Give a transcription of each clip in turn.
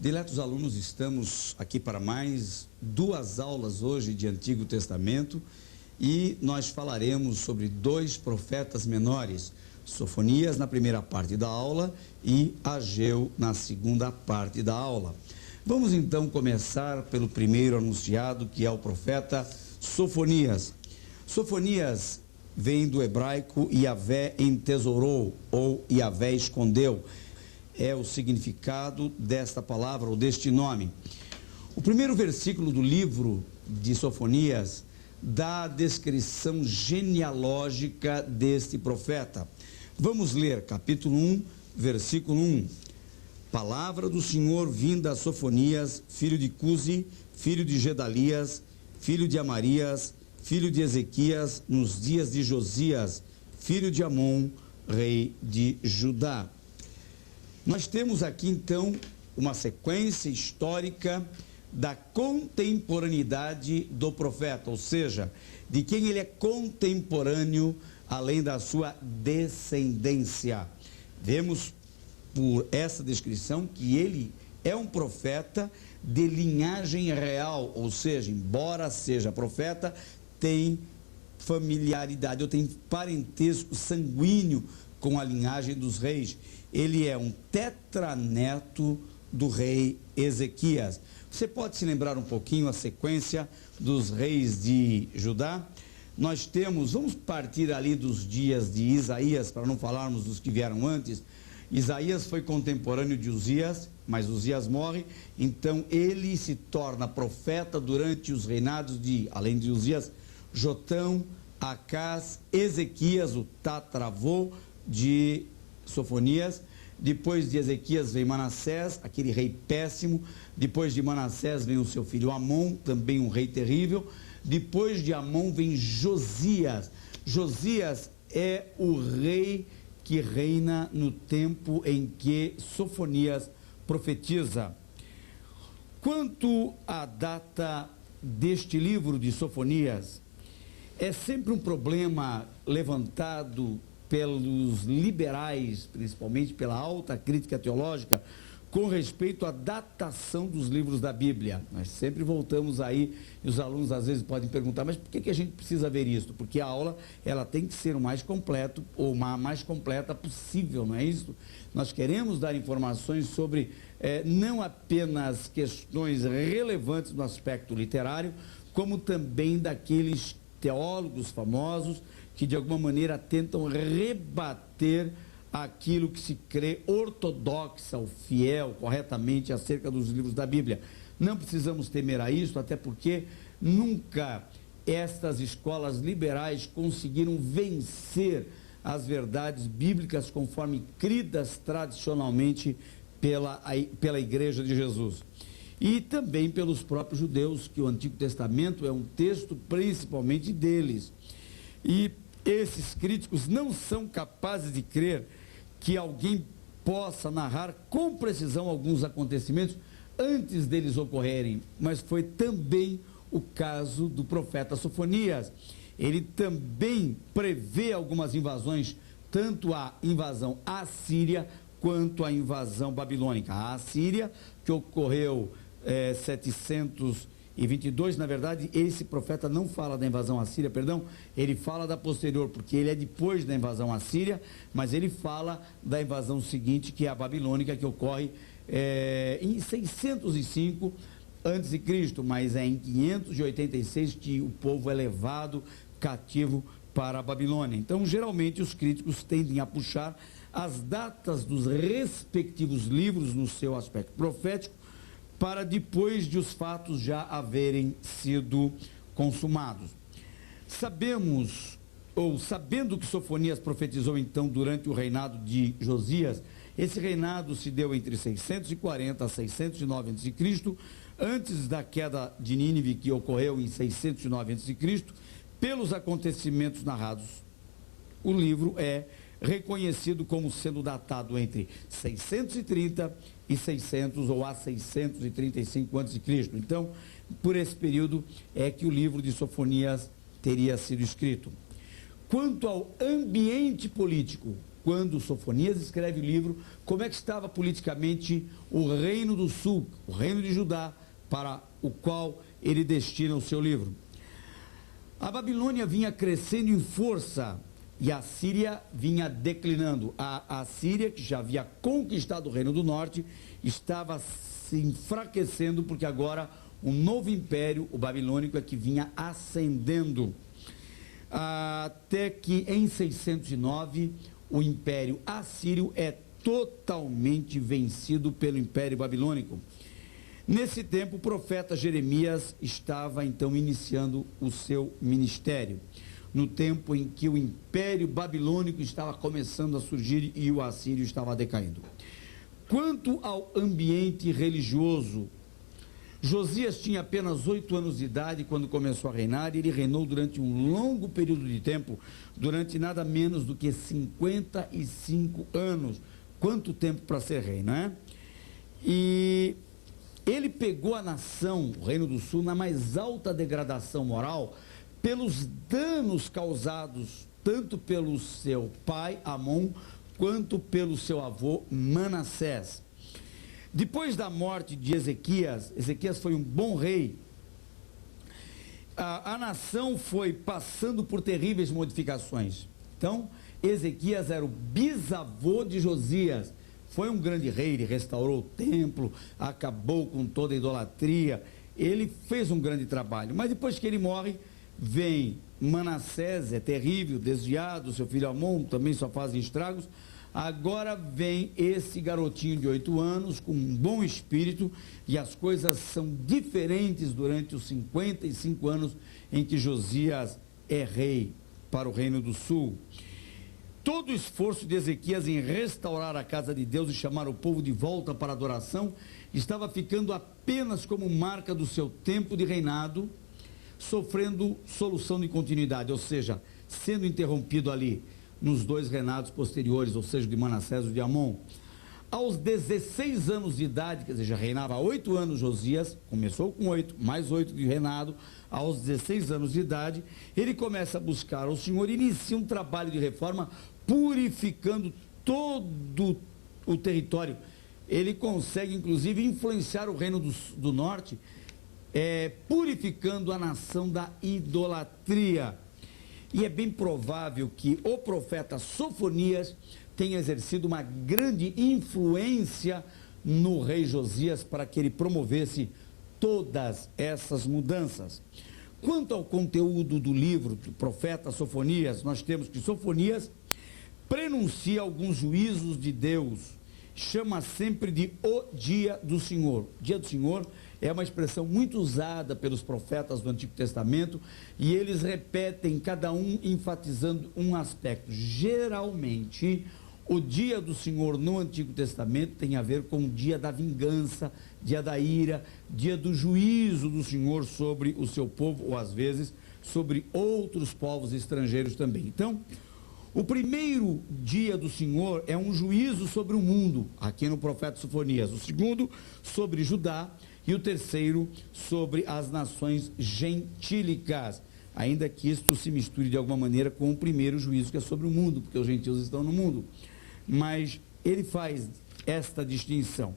Diletos alunos, estamos aqui para mais 2 aulas hoje de Antigo Testamento e nós falaremos sobre 2 profetas menores, Sofonias na primeira parte da aula e Ageu na segunda parte da aula. Vamos então começar pelo primeiro anunciado, que é o profeta Sofonias. Sofonias vem do hebraico Yahvé entesourou ou Yahvé escondeu. É o significado desta palavra ou deste nome. O primeiro versículo do livro de Sofonias dá a descrição genealógica deste profeta. Vamos ler capítulo 1, versículo 1. Palavra do Senhor vinda a Sofonias, filho de Cusi, filho de Gedalias, filho de Amarias, filho de Ezequias, nos dias de Josias, filho de Amon, rei de Judá. Nós temos aqui então uma sequência histórica da contemporaneidade do profeta, ou seja, de quem ele é contemporâneo, além da sua descendência. Vemos por essa descrição que ele é um profeta de linhagem real, ou seja, embora seja profeta, tem familiaridade, ou tem parentesco sanguíneo com a linhagem dos reis. Ele é um tetraneto do rei Ezequias. Você pode se lembrar um pouquinho a sequência dos reis de Judá? Nós temos, vamos partir ali dos dias de Isaías, para não falarmos dos que vieram antes. Isaías foi contemporâneo de Uzias, mas Uzias morre, então ele se torna profeta durante os reinados de, além de Uzias, Jotão, Acás, Ezequias, o tataravô de Sofonias. Depois de Ezequias vem Manassés, aquele rei péssimo. Depois de Manassés vem o seu filho Amon, também um rei terrível. Depois de Amon vem Josias. Josias é o rei que reina no tempo em que Sofonias profetiza. Quanto à data deste livro de Sofonias, é sempre um problema levantado pelos liberais, principalmente pela alta crítica teológica, com respeito à datação dos livros da Bíblia. Nós sempre voltamos aí, e os alunos às vezes podem perguntar, mas por que a gente precisa ver isso? Porque a aula, ela tem que ser o mais completo, ou a mais completa possível, não é isso? Nós queremos dar informações sobre não apenas questões relevantes no aspecto literário, como também daqueles teólogos famosos que de alguma maneira tentam rebater aquilo que se crê ortodoxa ou fiel, corretamente, acerca dos livros da Bíblia. Não precisamos temer a isso, até porque nunca estas escolas liberais conseguiram vencer as verdades bíblicas conforme cridas tradicionalmente pela Igreja de Jesus. E também pelos próprios judeus, que o Antigo Testamento é um texto principalmente deles. E esses críticos não são capazes de crer que alguém possa narrar com precisão alguns acontecimentos antes deles ocorrerem, mas foi também o caso do profeta Sofonias. Ele também prevê algumas invasões, tanto a invasão assíria quanto a invasão babilônica. A assíria, que ocorreu 722, na verdade, esse profeta não fala da invasão assíria, perdão, ele fala da posterior, porque ele é depois da invasão assíria, mas ele fala da invasão seguinte, que é a babilônica, que ocorre em 605 a.C., mas é em 586 que o povo é levado cativo para a Babilônia. Então, geralmente, os críticos tendem a puxar as datas dos respectivos livros no seu aspecto profético, para depois de os fatos já haverem sido consumados. Sabendo que Sofonias profetizou então durante o reinado de Josias, esse reinado se deu entre 640 a 609 a.C., antes da queda de Nínive, que ocorreu em 609 a.C., pelos acontecimentos narrados. O livro é reconhecido como sendo datado entre 630 e 600 ou a 635 a.C. Então, por esse período é que o livro de Sofonias teria sido escrito. Quanto ao ambiente político, quando Sofonias escreve o livro, como é que estava politicamente o reino do sul, o reino de Judá, para o qual ele destina o seu livro. A Babilônia vinha crescendo em força e a Síria vinha declinando. A Síria, que já havia conquistado o reino do norte, estava se enfraquecendo, porque agora um novo império, o babilônico, é que vinha ascendendo. Até que em 609, o império assírio é totalmente vencido pelo império babilônico. Nesse tempo, o profeta Jeremias estava então iniciando o seu ministério, no tempo em que o império babilônico estava começando a surgir e o assírio estava decaindo. Quanto ao ambiente religioso, Josias tinha apenas 8 anos de idade quando começou a reinar, e ele reinou durante um longo período de tempo, durante nada menos do que 55 anos. Quanto tempo para ser rei, não é? E ele pegou a nação, o Reino do Sul, na mais alta degradação moral, pelos danos causados tanto pelo seu pai, Amon, quanto pelo seu avô, Manassés. Depois da morte de Ezequias, Ezequias foi um bom rei, a nação foi passando por terríveis modificações. Então, Ezequias era o bisavô de Josias, foi um grande rei, ele restaurou o templo, acabou com toda a idolatria, ele fez um grande trabalho. Mas depois que ele morre, vem Manassés, é terrível, desviado, seu filho Amon também só fazem estragos. Agora vem esse garotinho de 8 anos, com um bom espírito, e as coisas são diferentes durante os 55 anos em que Josias é rei para o Reino do Sul. Todo o esforço de Ezequias em restaurar a casa de Deus e chamar o povo de volta para a adoração estava ficando apenas como marca do seu tempo de reinado, sofrendo solução de continuidade, ou seja, sendo interrompido ali nos 2 reinados posteriores, ou seja, de Manassés e de Amon. Aos 16 anos de idade, quer dizer, já reinava há 8 anos Josias, começou com 8, mais 8 de reinado, aos 16 anos de idade, ele começa a buscar o Senhor e inicia um trabalho de reforma, purificando todo o território. Ele consegue, inclusive, influenciar o reino do norte, purificando a nação da idolatria. E é bem provável que o profeta Sofonias tenha exercido uma grande influência no rei Josias para que ele promovesse todas essas mudanças. Quanto ao conteúdo do livro do profeta Sofonias, nós temos que Sofonias prenuncia alguns juízos de Deus, chama sempre de o dia do Senhor. Dia do Senhor é uma expressão muito usada pelos profetas do Antigo Testamento, e eles repetem, cada um enfatizando um aspecto. Geralmente, o dia do Senhor no Antigo Testamento tem a ver com o dia da vingança, dia da ira, dia do juízo do Senhor sobre o seu povo, ou às vezes sobre outros povos estrangeiros também. Então, o primeiro dia do Senhor é um juízo sobre o mundo, aqui no profeta Sofonias. O segundo, sobre Judá. E o terceiro, sobre as nações gentílicas, ainda que isto se misture de alguma maneira com o primeiro juízo, que é sobre o mundo, porque os gentios estão no mundo. Mas ele faz esta distinção.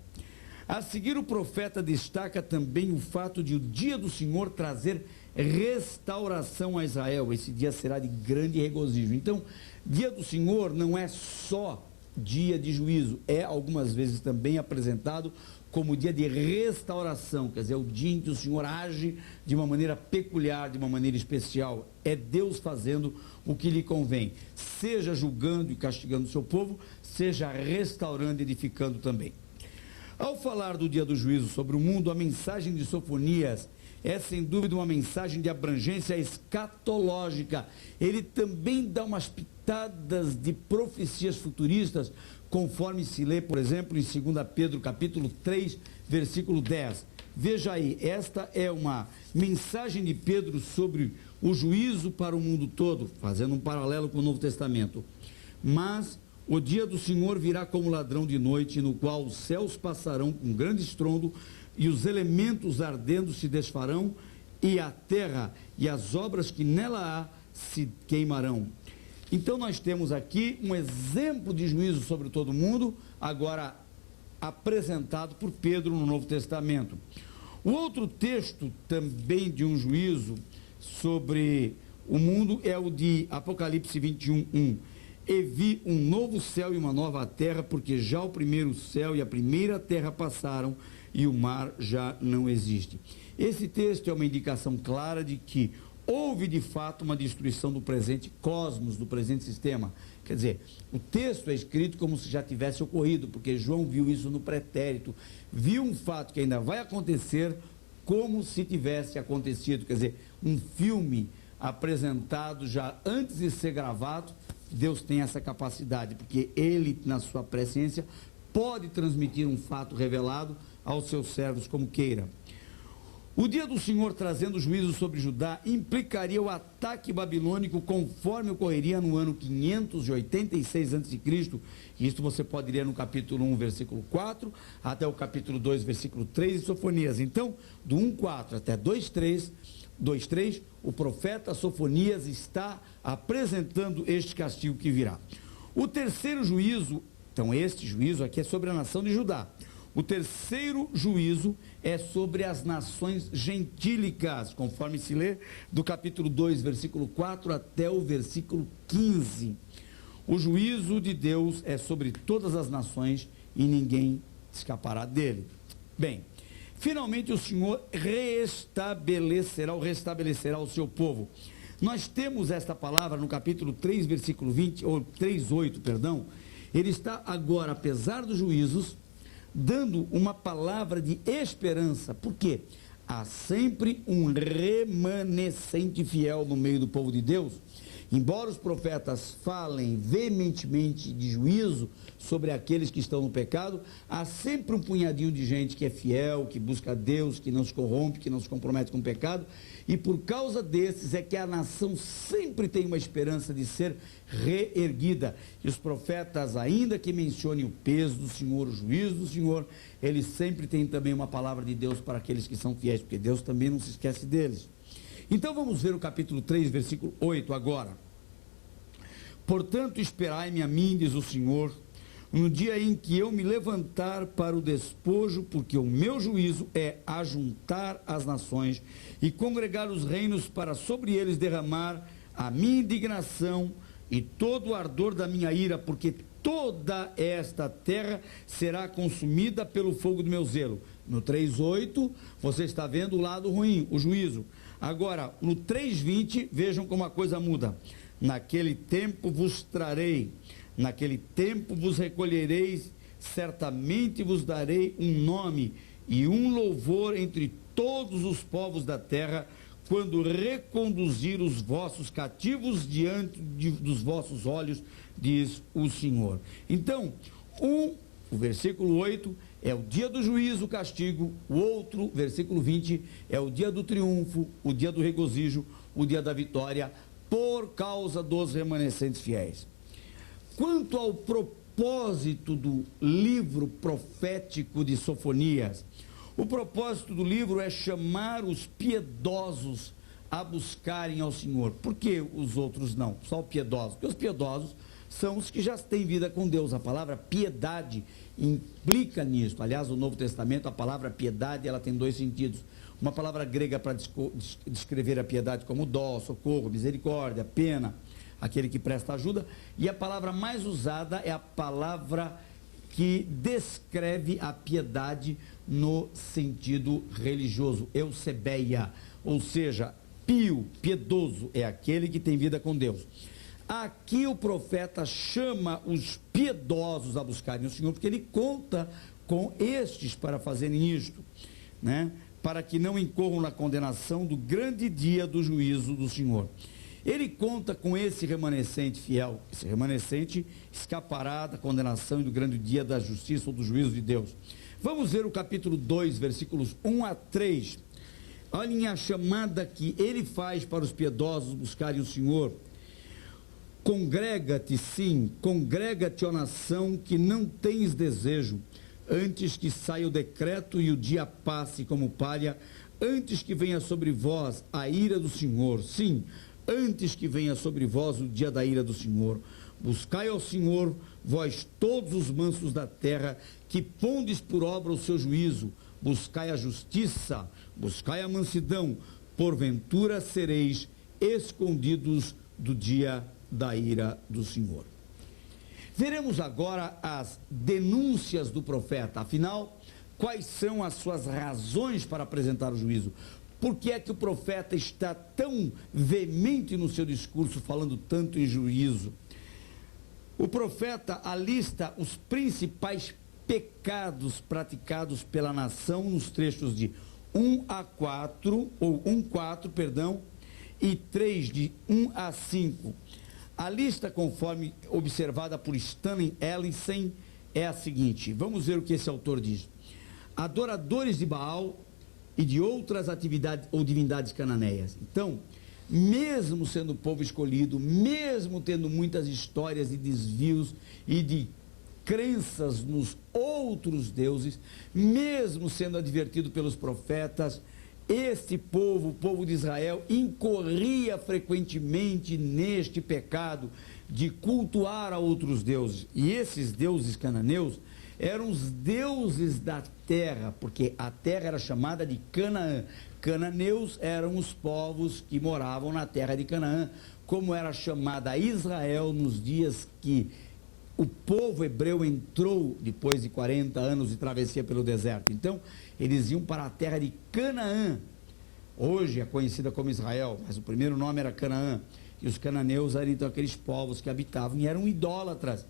A seguir, o profeta destaca também o fato de o dia do Senhor trazer restauração a Israel. Esse dia será de grande regozijo. Então, dia do Senhor não é só dia de juízo, é algumas vezes também apresentado como dia de restauração, quer dizer, o dia em que o Senhor age de uma maneira peculiar, de uma maneira especial. É Deus fazendo o que lhe convém, seja julgando e castigando o seu povo, seja restaurando e edificando também. Ao falar do dia do juízo sobre o mundo, a mensagem de Sofonias é sem dúvida uma mensagem de abrangência escatológica. Ele também dá umas pitadas de profecias futuristas, conforme se lê, por exemplo, em 2 Pedro capítulo 3, versículo 10. Veja aí, esta é uma mensagem de Pedro sobre o juízo para o mundo todo, fazendo um paralelo com o Novo Testamento. Mas o dia do Senhor virá como ladrão de noite, no qual os céus passarão com grande estrondo, e os elementos ardendo se desfarão, e a terra e as obras que nela há se queimarão. Então nós temos aqui um exemplo de juízo sobre todo mundo, agora apresentado por Pedro no Novo Testamento. O outro texto também de um juízo sobre o mundo é o de Apocalipse 21:1. E vi um novo céu e uma nova terra, porque já o primeiro céu e a primeira terra passaram e o mar já não existe. Esse texto é uma indicação clara de que houve de fato uma destruição do presente cosmos, do presente sistema. Quer dizer, o texto é escrito como se já tivesse ocorrido, porque João viu isso no pretérito, viu um fato que ainda vai acontecer como se tivesse acontecido. Quer dizer, um filme apresentado já antes de ser gravado. Deus tem essa capacidade, porque Ele, na sua presciência, pode transmitir um fato revelado aos seus servos como queira. O dia do Senhor trazendo juízo sobre Judá implicaria o ataque babilônico conforme ocorreria no ano 586 a.C. Isso você pode ler no capítulo 1, versículo 4, até o capítulo 2, versículo 3 de Sofonias. Então, do 1:4 até 2:3, o profeta Sofonias está apresentando este castigo que virá. O terceiro juízo, então este juízo aqui é sobre a nação de Judá. O terceiro juízo é sobre as nações gentílicas, conforme se lê do capítulo 2, versículo 4 até o versículo 15. O juízo de Deus é sobre todas as nações e ninguém escapará dele. Bem, finalmente o Senhor restabelecerá o seu povo. Nós temos esta palavra no capítulo 3, versículo 20, ou 3:8, perdão. Ele está agora, apesar dos juízos, dando uma palavra de esperança. Por quê? Há sempre um remanescente fiel no meio do povo de Deus. Embora os profetas falem veementemente de juízo sobre aqueles que estão no pecado, há sempre um punhadinho de gente que é fiel, que busca Deus, que não se corrompe, que não se compromete com o pecado, e por causa desses é que a nação sempre tem uma esperança de ser reerguida. E os profetas, ainda que mencionem o peso do Senhor, o juízo do Senhor, eles sempre têm também uma palavra de Deus para aqueles que são fiéis, porque Deus também não se esquece deles. Então vamos ver o capítulo 3, versículo 8 agora. Portanto, esperai-me a mim, diz o Senhor, no dia em que eu me levantar para o despojo, porque o meu juízo é ajuntar as nações e congregar os reinos para sobre eles derramar a minha indignação e todo o ardor da minha ira, porque toda esta terra será consumida pelo fogo do meu zelo. No 3:8, você está vendo o lado ruim, o juízo. Agora, no 3:20, vejam como a coisa muda. Naquele tempo vos trarei, naquele tempo vos recolhereis, certamente vos darei um nome e um louvor entre todos os povos da terra, quando reconduzir os vossos cativos diante dos vossos olhos, diz o Senhor. Então, o versículo 8 é o dia do juízo, o castigo. O outro, versículo 20, é o dia do triunfo, o dia do regozijo, o dia da vitória, por causa dos remanescentes fiéis. Quanto ao propósito do livro profético de Sofonias, o propósito do livro é chamar os piedosos a buscarem ao Senhor. Por que os outros não? Só os piedosos. Porque os piedosos são os que já têm vida com Deus. A palavra piedade implica nisso. Aliás, no Novo Testamento, a palavra piedade, ela tem dois sentidos. Uma palavra grega para descrever a piedade como dó, socorro, misericórdia, pena, aquele que presta ajuda. E a palavra mais usada é a palavra que descreve a piedade no sentido religioso, eusebeia, ou seja, pio, piedoso, é aquele que tem vida com Deus. Aqui o profeta chama os piedosos a buscarem o Senhor, porque ele conta com estes para fazerem isto, né? Para que não incorram na condenação do grande dia do juízo do Senhor. Ele conta com esse remanescente fiel. Esse remanescente escapará da condenação e do grande dia da justiça ou do juízo de Deus. Vamos ver o capítulo 2, versículos 1 a 3. Olhem a chamada que ele faz para os piedosos buscarem o Senhor. Congrega-te, sim, congrega-te, ó nação, que não tens desejo, antes que saia o decreto e o dia passe como palha, antes que venha sobre vós a ira do Senhor, sim, antes que venha sobre vós o dia da ira do Senhor. Buscai ao Senhor, vós todos os mansos da terra, que pondes por obra o seu juízo. Buscai a justiça, buscai a mansidão, porventura sereis escondidos do dia da ira do Senhor. Veremos agora as denúncias do profeta. Afinal, quais são as suas razões para apresentar o juízo? Por que é que o profeta está tão veemente no seu discurso, falando tanto em juízo? O profeta alista os principais pecados praticados pela nação nos trechos de 1 a 4, ou 1:4, perdão, e 3 de 1 a 5. A lista, conforme observada por Stanley Ellison, é a seguinte. Vamos ver o que esse autor diz. Adoradores de Baal e de outras atividades ou divindades cananeias. Então, mesmo sendo o povo escolhido, mesmo tendo muitas histórias de desvios e de crenças nos outros deuses, mesmo sendo advertido pelos profetas, este povo, o povo de Israel, incorria frequentemente neste pecado de cultuar a outros deuses. E esses deuses cananeus eram os deuses da terra, porque a terra era chamada de Canaã. Cananeus eram os povos que moravam na terra de Canaã, como era chamada Israel nos dias que o povo hebreu entrou depois de 40 anos de travessia pelo deserto. Então, eles iam para a terra de Canaã. Hoje é conhecida como Israel, mas o primeiro nome era Canaã. E os cananeus eram então aqueles povos que habitavam e eram idólatras.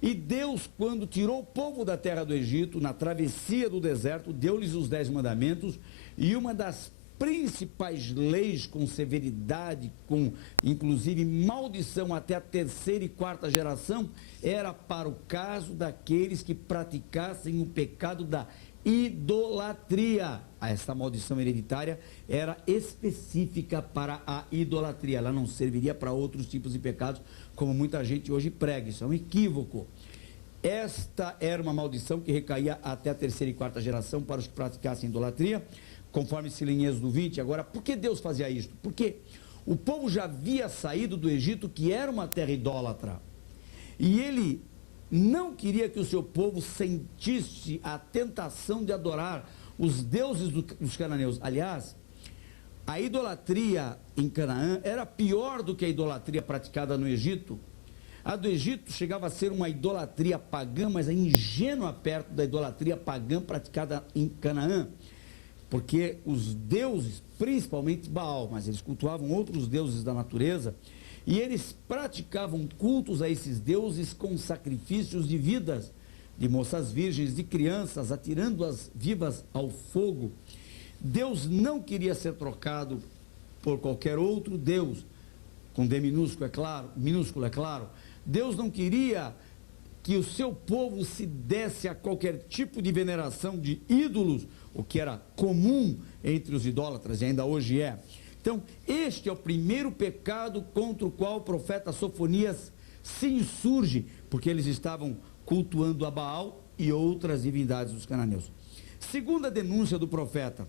E Deus, quando tirou o povo da terra do Egito, na travessia do deserto, deu-lhes os 10 mandamentos, e uma das principais leis com severidade, com inclusive maldição até a terceira e quarta geração, era para o caso daqueles que praticassem o pecado da idolatria. Essa maldição hereditária era específica para a idolatria, ela não serviria para outros tipos de pecados, como muita gente hoje prega. Isso é um equívoco. Esta era uma maldição que recaía até a terceira e quarta geração para os que praticassem idolatria, conforme se lê em Êxodo 20. Agora, por que Deus fazia isso? Porque o povo já havia saído do Egito, que era uma terra idólatra, e ele não queria que o seu povo sentisse a tentação de adorar os deuses dos cananeus. Aliás, a idolatria em Canaã era pior do que a idolatria praticada no Egito. A do Egito chegava a ser uma idolatria pagã, mas é ingênua perto da idolatria pagã praticada em Canaã, porque os deuses, principalmente Baal, mas eles cultuavam outros deuses da natureza, e eles praticavam cultos a esses deuses com sacrifícios de vidas, de moças virgens, de crianças, atirando-as vivas ao fogo. Deus não queria ser trocado por qualquer outro Deus, com D minúsculo, é claro. Deus não queria que o seu povo se desse a qualquer tipo de veneração de ídolos, o que era comum entre os idólatras e ainda hoje é. Então, este é o primeiro pecado contra o qual o profeta Sofonias se insurge, porque eles estavam cultuando a Baal e outras divindades dos cananeus. Segunda denúncia do profeta: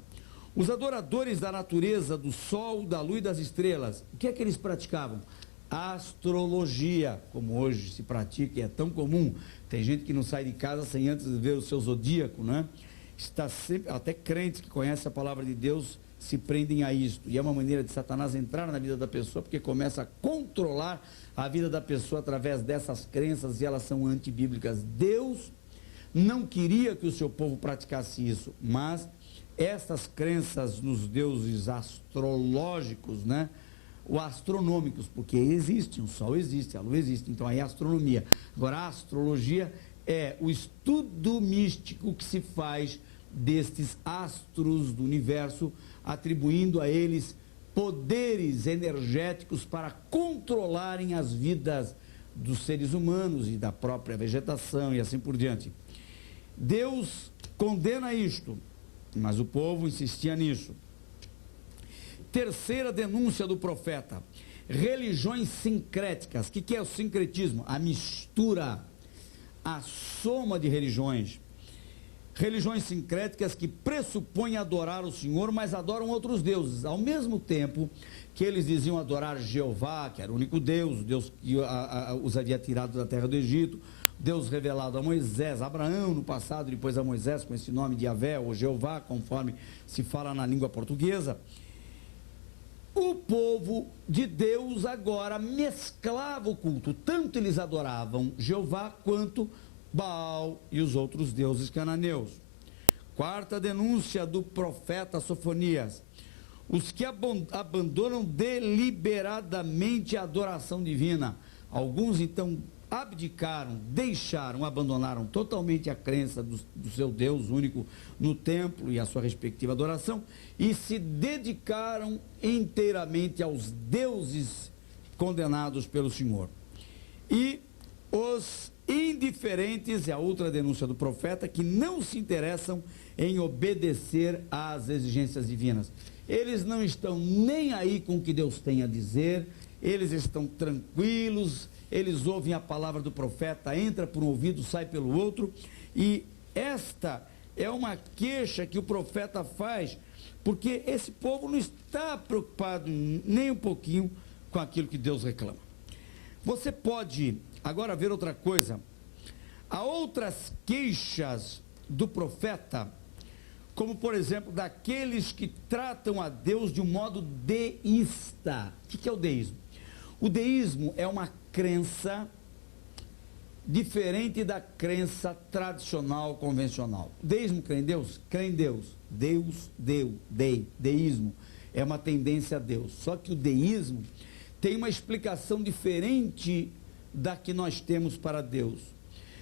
os adoradores da natureza, do sol, da lua e das estrelas. O que é que eles praticavam? Astrologia, como hoje se pratica e é tão comum. Tem gente que não sai de casa sem antes ver o seu zodíaco, né? Está sempre, até crentes que conhecem a palavra de Deus se prendem a isto, e é uma maneira de Satanás entrar na vida da pessoa, porque começa a controlar a vida da pessoa através dessas crenças, e elas são antibíblicas. Deus não queria que o seu povo praticasse isso, mas essas crenças nos deuses astrológicos, né, ou astronômicos, porque existe, o sol existe, a lua existe, então aí é a astronomia. Agora, a astrologia é o estudo místico que se faz destes astros do universo, atribuindo a eles poderes energéticos para controlarem as vidas dos seres humanos e da própria vegetação e assim por diante. Deus condena isto, mas o povo insistia nisso. Terceira denúncia do profeta: religiões sincréticas. O que é o sincretismo? A mistura, a soma de religiões. religiões sincréticas que pressupõem adorar o Senhor, mas adoram outros deuses, ao mesmo tempo que eles diziam adorar Jeová, que era o único Deus, o Deus que os havia tirado da terra do Egito, Deus revelado a Moisés, a Abraão no passado, depois a Moisés com esse nome de Yahvé ou Jeová, conforme se fala na língua portuguesa. O povo de Deus agora mesclava o culto, tanto eles adoravam Jeová quanto Baal e os outros deuses cananeus. Quarta denúncia do profeta Sofonias: os que abandonam deliberadamente a adoração divina. Alguns então abdicaram, abandonaram totalmente a crença do seu Deus único no templo e a sua respectiva adoração, e se dedicaram inteiramente aos deuses condenados pelo Senhor. E os indiferentes, é a outra denúncia do profeta, que não se interessam em obedecer às exigências divinas. Eles não estão nem aí com o que Deus tem a dizer, eles estão tranquilos, eles ouvem a palavra do profeta, entra por um ouvido, sai pelo outro, e esta é uma queixa que o profeta faz, porque esse povo não está preocupado nem um pouquinho com aquilo que Deus reclama. Você pode agora ver outra coisa. Há outras queixas do profeta, como por exemplo daqueles que tratam a Deus de um modo deísta. O que é o deísmo? O deísmo é uma crença diferente da crença tradicional, convencional. O deísmo crê em Deus? Crê em Deus. Deus deu, deísmo é uma tendência a Deus. Só que o deísmo tem uma explicação diferente da que nós temos para Deus.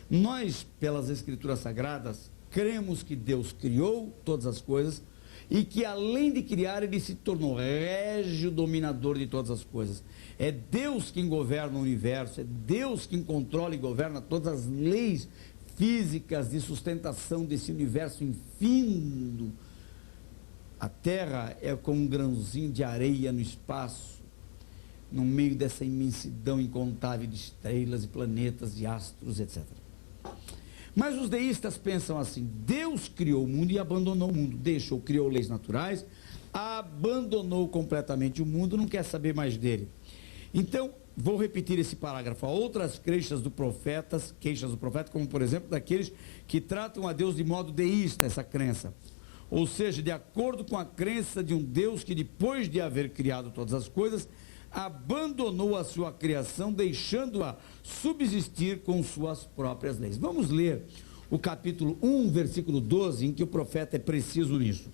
Nós, pelas Escrituras Sagradas, cremos que Deus criou todas as coisas e que além de criar, ele se tornou régio dominador de todas as coisas. É Deus quem governa o universo, é Deus quem controla e governa todas as leis físicas de sustentação desse universo infinito. A Terra é como um grãozinho de areia no espaço, no meio dessa imensidão incontável de estrelas e planetas e astros, etc. Mas os deístas pensam assim: Deus criou o mundo e abandonou o mundo, criou leis naturais, abandonou completamente o mundo, não quer saber mais dele. Então, vou repetir esse parágrafo. Há outras queixas do profeta, como por exemplo daqueles que tratam a Deus de modo deísta, essa crença. Ou seja, de acordo com a crença de um Deus que depois de haver criado todas as coisas, abandonou a sua criação, deixando-a subsistir com suas próprias leis. Vamos ler o capítulo 1, versículo 12, em que o profeta é preciso nisso.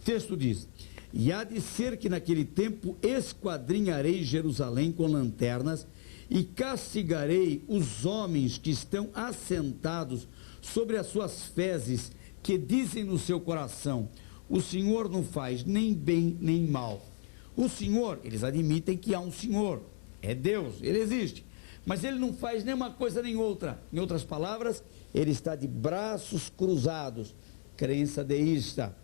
O texto diz: e há de ser que naquele tempo esquadrinharei Jerusalém com lanternas e castigarei os homens que estão assentados sobre as suas fezes, que dizem no seu coração: o Senhor não faz nem bem nem mal. O Senhor, eles admitem que há um Senhor, é Deus, ele existe, mas ele não faz nem uma coisa nem outra. Em outras palavras, ele está de braços cruzados, crença deísta.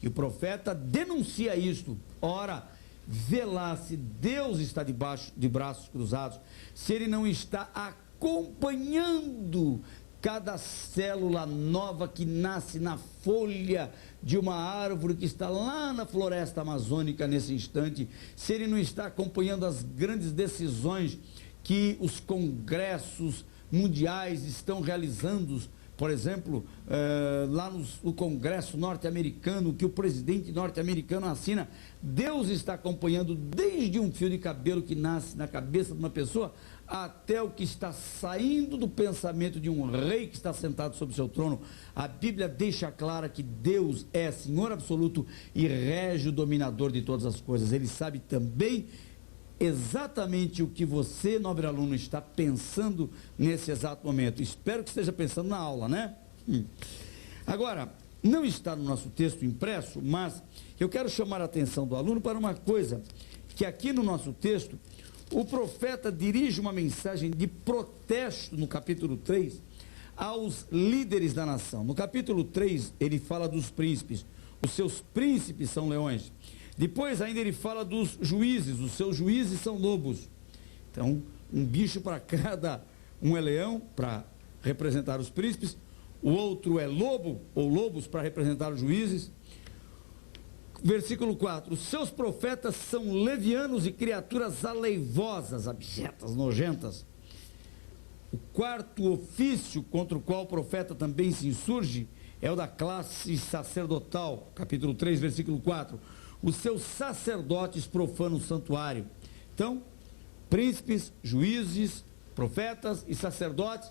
E o profeta denuncia isto. Ora, vê lá se Deus está de braços cruzados, se ele não está acompanhando cada célula nova que nasce na folha de uma árvore que está lá na floresta amazônica nesse instante, se ele não está acompanhando as grandes decisões que os congressos mundiais estão realizando, por exemplo, lá no Congresso norte-americano, que o presidente norte-americano assina. Deus está acompanhando desde um fio de cabelo que nasce na cabeça de uma pessoa até o que está saindo do pensamento de um rei que está sentado sobre seu trono. A Bíblia deixa clara que Deus é Senhor absoluto e régio dominador de todas as coisas. Ele sabe também exatamente o que você, nobre aluno, está pensando nesse exato momento. Espero que esteja pensando na aula, né? Agora, não está no nosso texto impresso, mas eu quero chamar a atenção do aluno para uma coisa, que aqui no nosso texto o profeta dirige uma mensagem de protesto no capítulo 3 aos líderes da nação. No capítulo 3 ele fala dos príncipes, os seus príncipes são leões. Depois ainda ele fala dos juízes, os seus juízes são lobos. Então, um bicho para cada um é leão, para representar os príncipes, o outro é lobo, ou lobos, para representar os juízes. Versículo 4, os seus profetas são levianos e criaturas aleivosas, abjetas, nojentas. O quarto ofício contra o qual o profeta também se insurge é o da classe sacerdotal, capítulo 3, versículo 4. Os seus sacerdotes profanam o santuário. Então, príncipes, juízes, profetas e sacerdotes,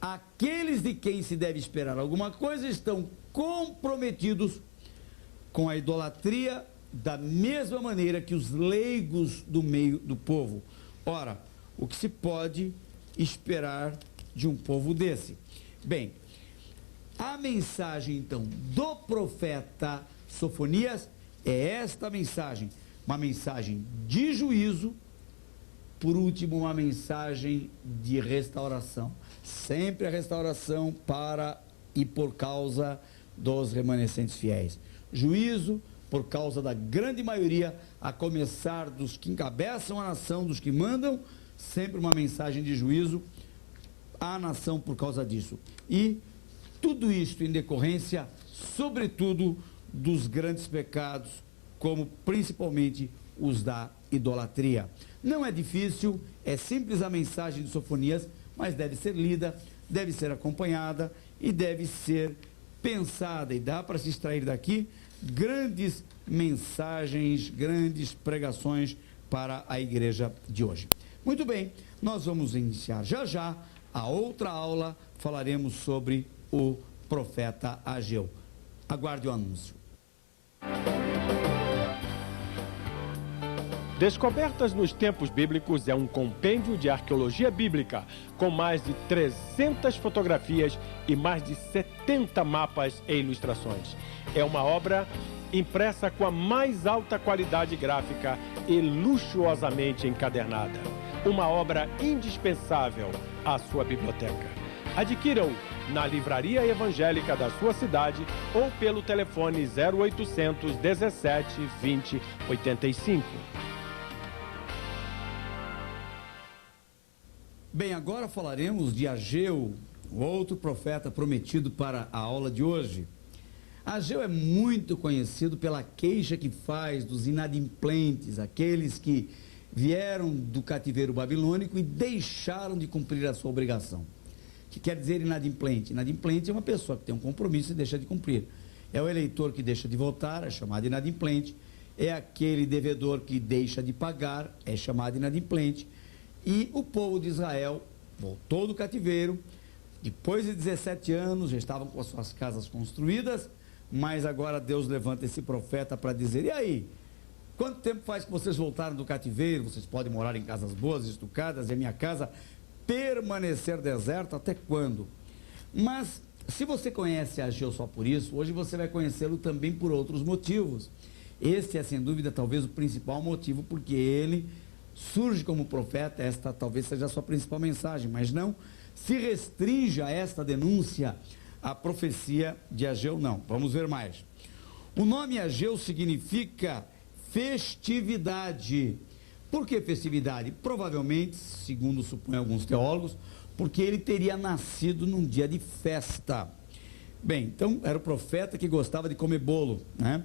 aqueles de quem se deve esperar alguma coisa, estão comprometidos com a idolatria da mesma maneira que os leigos do meio do povo. Ora, o que se pode esperar de um povo desse? Bem, a mensagem então do profeta Sofonias é esta mensagem, uma mensagem de juízo, por último uma mensagem de restauração, sempre a restauração para e por causa dos remanescentes fiéis. Juízo por causa da grande maioria, a começar dos que encabeçam a nação, dos que mandam, sempre uma mensagem de juízo à nação por causa disso. E tudo isto em decorrência, sobretudo, dos grandes pecados, como principalmente os da idolatria. Não é difícil, é simples a mensagem de Sofonias, mas deve ser lida, deve ser acompanhada e deve ser pensada, e dá para se extrair daqui grandes mensagens, grandes pregações para a igreja de hoje. Muito bem, nós vamos iniciar já já a outra aula, falaremos sobre o profeta Ageu. Aguarde o anúncio. Descobertas nos Tempos Bíblicos é um compêndio de arqueologia bíblica, com mais de 300 fotografias e mais de 70 mapas e ilustrações. É uma obra impressa com a mais alta qualidade gráfica e luxuosamente encadernada. Uma obra indispensável à sua biblioteca. Adquiram na livraria evangélica da sua cidade ou pelo telefone 0800 17 20 85. Bem, agora falaremos de Ageu, o outro profeta prometido para a aula de hoje. Ageu é muito conhecido pela queixa que faz dos inadimplentes, aqueles que vieram do cativeiro babilônico e deixaram de cumprir a sua obrigação. O que quer dizer inadimplente? Inadimplente é uma pessoa que tem um compromisso e deixa de cumprir. É o eleitor que deixa de votar, é chamado inadimplente. É aquele devedor que deixa de pagar, é chamado inadimplente. E o povo de Israel voltou do cativeiro, depois de 17 anos, já estavam com as suas casas construídas, mas agora Deus levanta esse profeta para dizer: e aí, quanto tempo faz que vocês voltaram do cativeiro? Vocês podem morar em casas boas, estucadas, e a minha casa permanecer deserta até quando? Mas, se você conhece Ageu só por isso, hoje você vai conhecê-lo também por outros motivos. Esse é, sem dúvida, talvez o principal motivo, porque ele surge como profeta. Esta talvez seja a sua principal mensagem, mas não se restringe a esta denúncia, a profecia de Ageu, não. Vamos ver mais. O nome Ageu significa festividade. Por que festividade? Provavelmente, segundo supõem alguns teólogos, porque ele teria nascido num dia de festa. Bem, então era o profeta que gostava de comer bolo, né?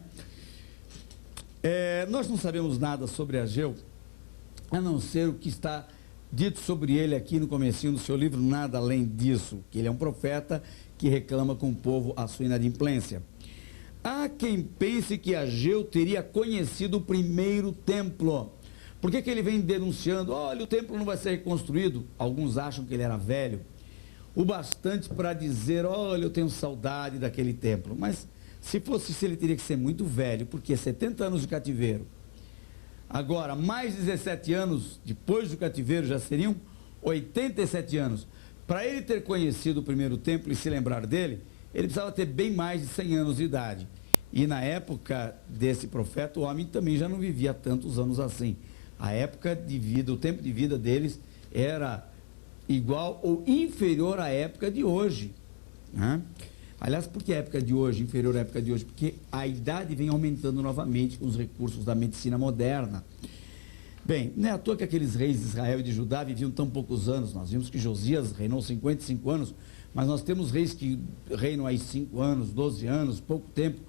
Nós não sabemos nada sobre Ageu, a não ser o que está dito sobre ele aqui no comecinho do seu livro, nada além disso, que ele é um profeta que reclama com o povo a sua inadimplência. Há quem pense que Ageu teria conhecido o primeiro templo. Por que ele vem denunciando? Olha, o templo não vai ser reconstruído. Alguns acham que ele era velho o bastante para dizer: olha, eu tenho saudade daquele templo. Mas se fosse isso, ele teria que ser muito velho, porque 70 anos de cativeiro. Agora, mais 17 anos depois do cativeiro, já seriam 87 anos. Para ele ter conhecido o primeiro templo e se lembrar dele, ele precisava ter bem mais de 100 anos de idade. E na época desse profeta, o homem também já não vivia tantos anos assim. A época de vida, o tempo de vida deles era igual ou inferior à época de hoje, né? Aliás, por que a época de hoje, inferior à época de hoje? Porque a idade vem aumentando novamente com os recursos da medicina moderna. Bem, não é à toa que aqueles reis de Israel e de Judá viviam tão poucos anos. Nós vimos que Josias reinou 55 anos, mas nós temos reis que reinam aí 5 anos, 12 anos, pouco tempo,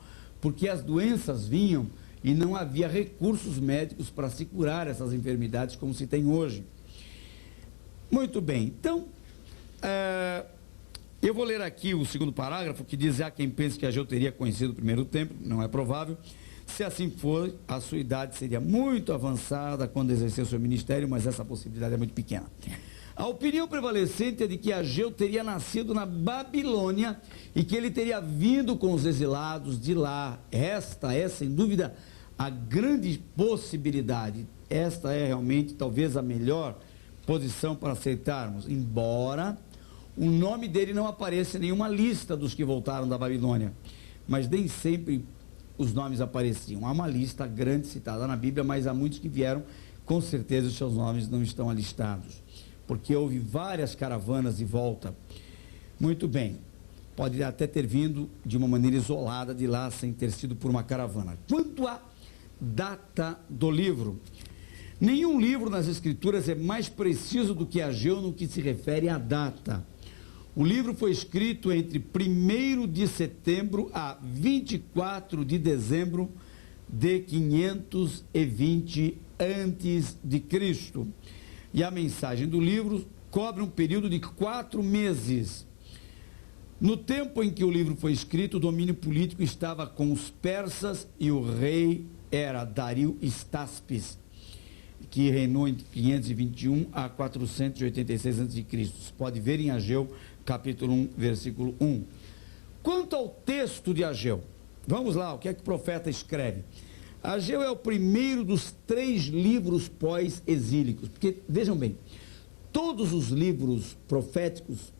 porque as doenças vinham e não havia recursos médicos para se curar essas enfermidades como se tem hoje. Muito bem, então, eu vou ler aqui o segundo parágrafo, que diz: há quem pense que Ageu teria conhecido o primeiro templo, não é provável. Se assim for, a sua idade seria muito avançada quando exerceu seu ministério, mas essa possibilidade é muito pequena. A opinião prevalecente é de que Ageu teria nascido na Babilônia e que ele teria vindo com os exilados de lá. Esta é, sem dúvida, a grande possibilidade. Esta é realmente, talvez, a melhor posição para aceitarmos, embora o nome dele não apareça em nenhuma lista dos que voltaram da Babilônia, mas nem sempre os nomes apareciam. Há uma lista grande citada na Bíblia, mas há muitos que vieram, com certeza os seus nomes não estão alistados, porque houve várias caravanas de volta. Muito bem, pode até ter vindo de uma maneira isolada de lá, sem ter sido por uma caravana. Quanto à data do livro, nenhum livro nas Escrituras é mais preciso do que Ageu no que se refere à data. O livro foi escrito entre 1º de setembro a 24 de dezembro de 520 a.C. E a mensagem do livro cobre um período de 4 meses. No tempo em que o livro foi escrito, o domínio político estava com os persas e o rei era Dario Staspes, que reinou entre 521 a 486 a.C. Você pode ver em Ageu, capítulo 1, versículo 1. Quanto ao texto de Ageu, vamos lá, o que é que o profeta escreve? Ageu é o primeiro dos 3 livros pós-exílicos, porque, vejam bem, todos os livros proféticos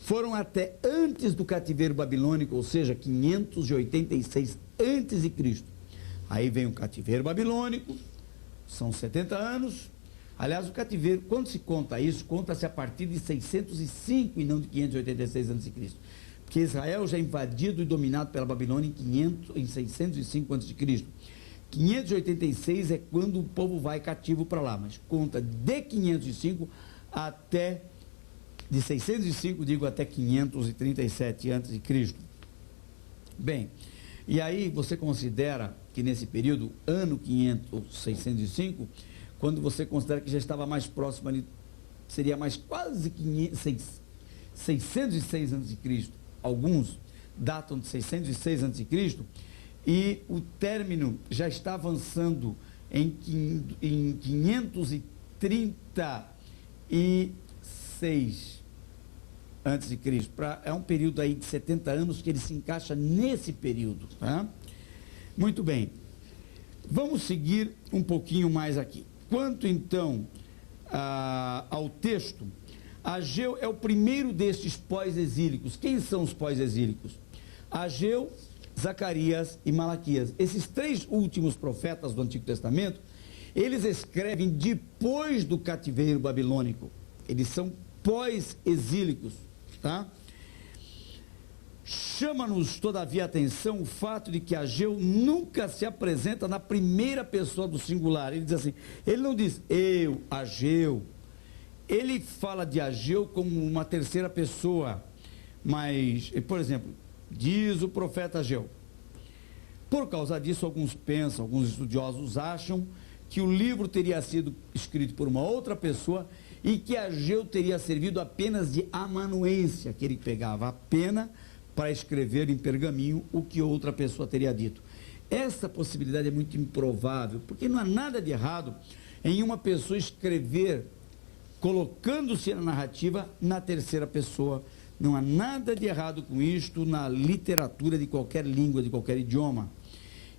foram até antes do cativeiro babilônico, ou seja, 586 a.C. Aí vem o cativeiro babilônico, são 70 anos. Aliás, o cativeiro, quando se conta isso, conta-se a partir de 605 e não de 586 a.C., porque Israel já é invadido e dominado pela Babilônia em 605 a.C. 586 é quando o povo vai cativo para lá, mas conta de 505 até, de 605, digo, até 537 a.C. Bem, e aí você considera que nesse período, ano 605, quando você considera que já estava mais próximo ali, seria mais quase 606 a.C., alguns datam de 606 a.C., e o término já está avançando em 536 a.C., é um período aí de 70 anos que ele se encaixa nesse período, tá? Muito bem, vamos seguir um pouquinho mais aqui. Quanto então ao texto, Ageu é o primeiro destes pós-exílicos. Quem são os pós-exílicos? Ageu, Zacarias e Malaquias. Esses 3 últimos profetas do Antigo Testamento, eles escrevem depois do cativeiro babilônico. Eles são pós-exílicos, tá? Chama-nos, todavia, a atenção o fato de que Ageu nunca se apresenta na primeira pessoa do singular. Ele diz assim, ele não diz eu, Ageu. Ele fala de Ageu como uma terceira pessoa, mas, por exemplo, diz o profeta Ageu. Por causa disso, alguns estudiosos acham que o livro teria sido escrito por uma outra pessoa e que Ageu teria servido apenas de amanuense, que ele pegava a pena para escrever em pergaminho o que outra pessoa teria dito. Essa possibilidade é muito improvável, porque não há nada de errado em uma pessoa escrever colocando-se na narrativa na terceira pessoa. Não há nada de errado com isto na literatura de qualquer língua, de qualquer idioma.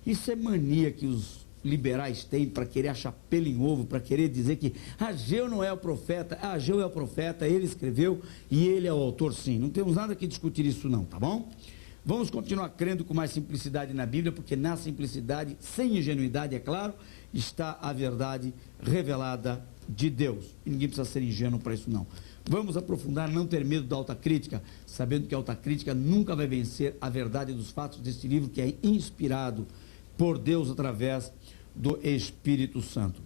Isso é mania que os liberais têm para querer achar pelo em ovo, para querer dizer que Ageu não é o profeta. Ageu é o profeta, ele escreveu e ele é o autor, sim. Não temos nada que discutir isso não, tá bom? Vamos continuar crendo com mais simplicidade na Bíblia, porque na simplicidade, sem ingenuidade, é claro, está a verdade revelada de Deus. E ninguém precisa ser ingênuo para isso não. Vamos aprofundar, não ter medo da autocrítica, sabendo que a autocrítica nunca vai vencer a verdade dos fatos deste livro, que é inspirado por Deus através do Espírito Santo.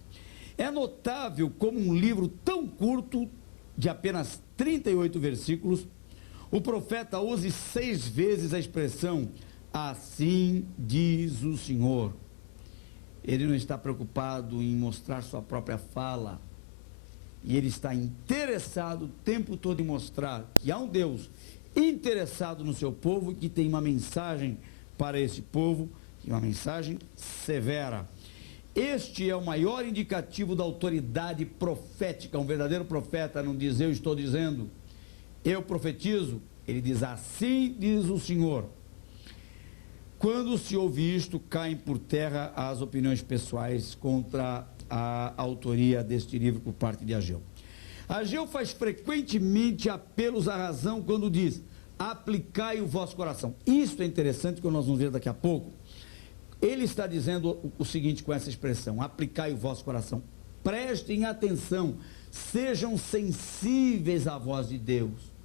É notável como um livro tão curto, de apenas 38 versículos, o profeta use 6 vezes a expressão assim diz o Senhor. Ele não está preocupado em mostrar sua própria fala, e ele está interessado o tempo todo em mostrar que há um Deus interessado no seu povo, que tem uma mensagem para esse povo, e uma mensagem severa. Este é o maior indicativo da autoridade profética. Um verdadeiro profeta não diz eu estou dizendo, eu profetizo, ele diz assim diz o Senhor. Quando se ouve isto, caem por terra as opiniões pessoais contra a autoria deste livro por parte de Ageu. Ageu faz frequentemente apelos à razão quando diz, aplicai o vosso coração. Isso é interessante, que nós vamos ver daqui a pouco. Ele está dizendo o seguinte com essa expressão, aplicai o vosso coração. Prestem atenção, sejam sensíveis à voz de Deus.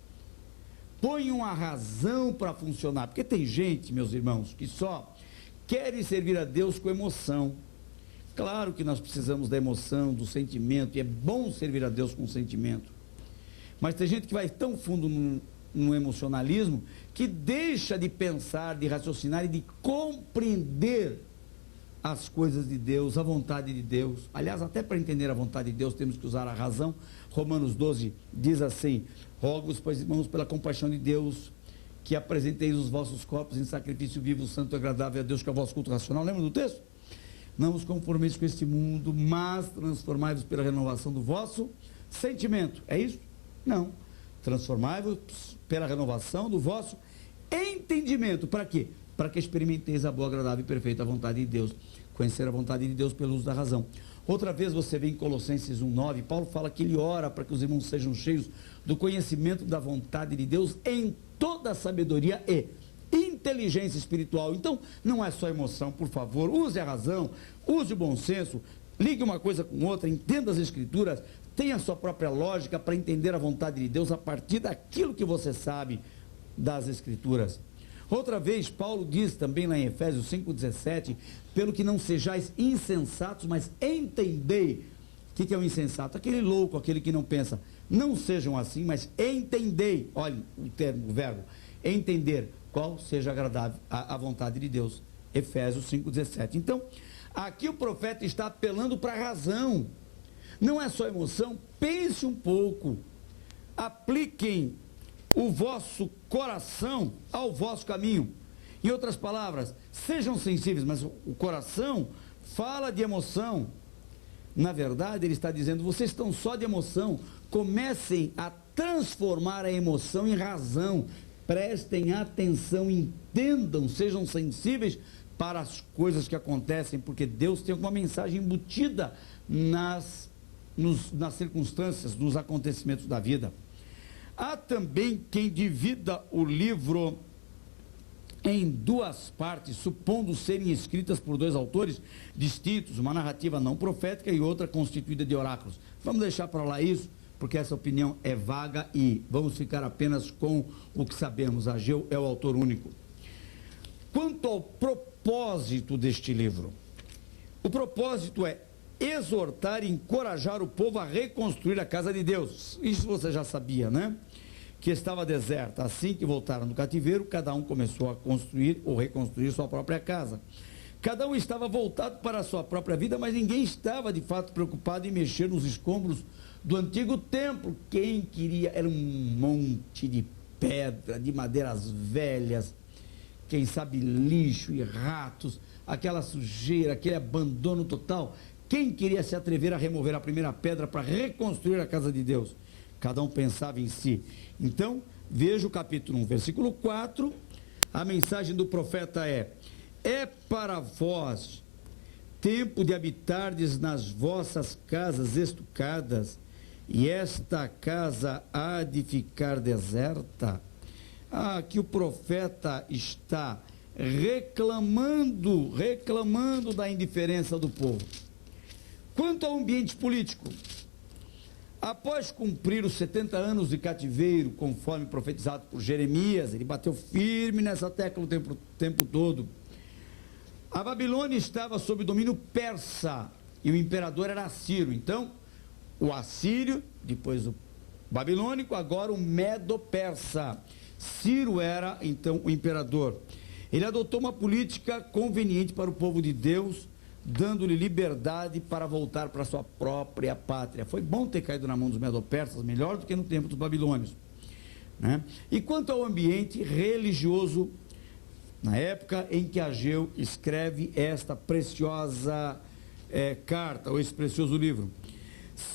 Ponham a razão para funcionar, porque tem gente, meus irmãos, que só querem servir a Deus com emoção. Claro que nós precisamos da emoção, do sentimento, e é bom servir a Deus com sentimento. Mas tem gente que vai tão fundo no emocionalismo que deixa de pensar, de raciocinar e de compreender as coisas de Deus, a vontade de Deus. Aliás, até para entender a vontade de Deus temos que usar a razão. Romanos 12 diz assim, rogo-vos, pois, irmãos, pela compaixão de Deus, que apresenteis os vossos corpos em sacrifício vivo, santo e agradável a Deus, que é o vosso culto racional. Lembra do texto? Não vos conformeis com este mundo, mas transformai-vos pela renovação do vosso sentimento. É isso? Não. Transformai-vos pela renovação do vosso entendimento. Para quê? Para que experimenteis a boa, agradável e perfeita vontade de Deus. Conhecer a vontade de Deus pelo uso da razão. Outra vez você vê em Colossenses 1,9, Paulo fala que ele ora para que os irmãos sejam cheios do conhecimento da vontade de Deus em toda a sabedoria e inteligência espiritual. Então, não é só emoção, por favor, use a razão, use o bom senso, ligue uma coisa com outra, entenda as escrituras, tenha a sua própria lógica para entender a vontade de Deus a partir daquilo que você sabe das escrituras. Outra vez, Paulo diz também lá em Efésios 5,17, pelo que não sejais insensatos, mas entendei. O que é o insensato? Aquele louco, aquele que não pensa. Não sejam assim, mas entendei. Olha o termo, o verbo. Entender qual seja agradável a vontade de Deus. Efésios 5,17. Então, aqui o profeta está apelando para a razão. Não é só emoção, pense um pouco. Apliquem o vosso coração ao vosso caminho. Em outras palavras, sejam sensíveis, mas o coração fala de emoção. Na verdade, ele está dizendo, vocês estão só de emoção, comecem a transformar a emoção em razão, prestem atenção, entendam, sejam sensíveis para as coisas que acontecem, porque Deus tem uma mensagem embutida nas circunstâncias, nos acontecimentos da vida. Há também quem divida o livro em 2 partes, supondo serem escritas por 2 autores distintos, uma narrativa não profética e outra constituída de oráculos. Vamos deixar para lá isso, porque essa opinião é vaga e vamos ficar apenas com o que sabemos. Ageu é o autor único. Quanto ao propósito deste livro, o propósito é exortar e encorajar o povo a reconstruir a casa de Deus. Isso você já sabia, né? Que estava deserta. Assim que voltaram do cativeiro, cada um começou a construir ou reconstruir sua própria casa. Cada um estava voltado para a sua própria vida, mas ninguém estava de fato preocupado em mexer nos escombros do antigo templo. Quem queria era um monte de pedra, de madeiras velhas, quem sabe lixo e ratos, aquela sujeira, aquele abandono total. Quem queria se atrever a remover a primeira pedra para reconstruir a casa de Deus? Cada um pensava em si. Então, veja o capítulo 1, versículo 4, a mensagem do profeta é para vós tempo de habitardes nas vossas casas estucadas, e esta casa há de ficar deserta. Aqui o profeta está reclamando da indiferença do povo. Quanto ao ambiente político, após cumprir os 70 anos de cativeiro, conforme profetizado por Jeremias, ele bateu firme nessa tecla o tempo todo. A Babilônia estava sob domínio persa e o imperador era assírio. Então, o assírio, depois o babilônico, agora o medo-persa. Ciro era, então, o imperador. Ele adotou uma política conveniente para o povo de Deus, dando-lhe liberdade para voltar para sua própria pátria. Foi bom ter caído na mão dos medo-persas, melhor do que no tempo dos babilônios, né? E quanto ao ambiente religioso, na época em que Ageu escreve esta preciosa carta, ou esse precioso livro,